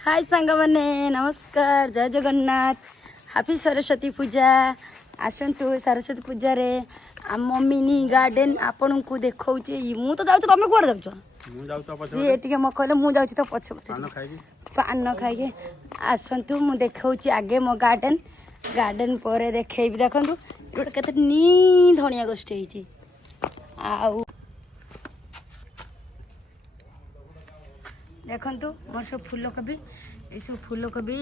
हाय सांग मैंने नमस्कार जय जगन्नाथ हापी सरस्वती पूजा आसतु सरस्वती पूजा रे आम मिनी गार्डन आपन को देखा मु तो जाऊँ तुम कौन जाऊँ ये मो कहले मुझे तो पछ पान खाई आसतु मु देखा आगे मो गार्डन गार्डन पर देखे देखु गोटे के धनिया गोष्ठी आउ देखु मोर सब फूलकोबी ये सब फूलकोबी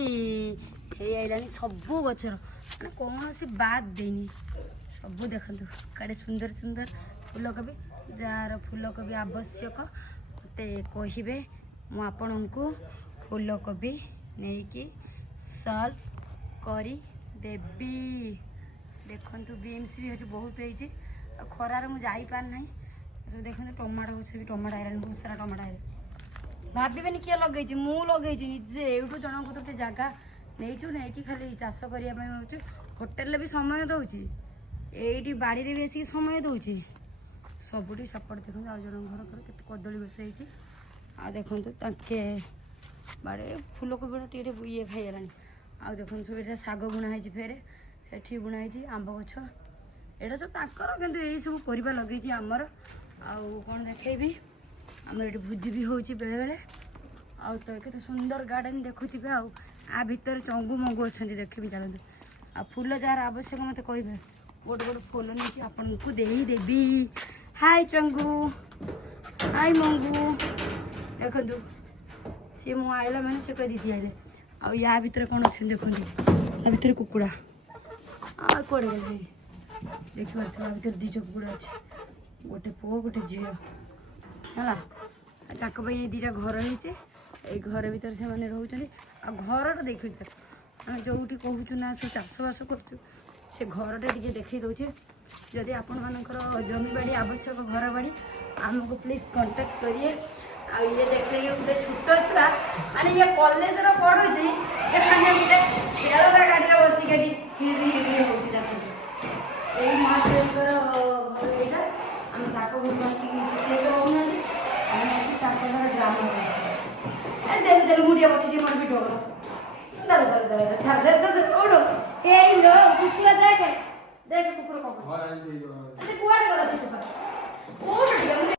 आईलानी सबू गचर मैंने कौन सी बात देनी सबू देखु कड़े सुंदर सुंदर फूलकोबी जार फूलकोबी आवश्यक मत कहे मुझे को फूलकोबी नहीं कि सल्व करी देवी देखु बीन्स भी ये बहुत होती खरार मुझे पारना सब देखते टमाटो गछ भी टमाटो आईलानी बहुत सारा टमाटो आए भावे किए लगे मु लगे निजे एठू जन को गोटे जगह नहीं खाली चाष करने होटेल भी समय दूची ये बाड़ी भी आसिक समय दूची सबुठ सपोर्ट देखो आज जन घर के कदली गछ होती आ देखु ताके बाड़े फूलकोबी ये खाईगला आ देखो सब ये शाग बुणाई फेर से बुणाई आंब गछ यहाँ सब तर कि यही सब परिवार लगे आमर आउ कौन देखेबी आम ये भोजी भी होची बेले बेले आ तो केते सुंदर गार्डन देखुवे आ भितर चंगू मंगू अच्छा देखी चलते आ फूल जार आवश्यक मत कहे गोटे गोटे फूल नहीं आपन को देवी हाय चंगू हाय मंगू देखु सी मु आइला मैंने से कह दीदी आइले आ या भितर कौन अच्छे देखते या भितर कुकुड़ा आ कड़े गए देखी पार्थ भितर दीज कुकुड़ा अच्छे गोटे पुओ गोटे झील है दीटा घर होती घर भर से मैंने रोच घर देख आम जो कहूँ ना सब चाषबास कर से घर टे देखी दौचे जदि आपण मानकर जमी बाड़ी आवश्यक घर बाड़ी आमको प्लीज कांटेक्ट करिए आ ये देखले ये गोटे छोट छुआ माने ये कॉलेज रो पढ़ुची ए माने गोटे खेलवा गाड़ी रे बसी गाड़ी हिड़ी होती देखो ए महाशयकर घर एटा हम ताको घर बसी से रहना ड्रामा दिल मुड़िया बस मन भी डोर देख कुकुर कुआड़े गला से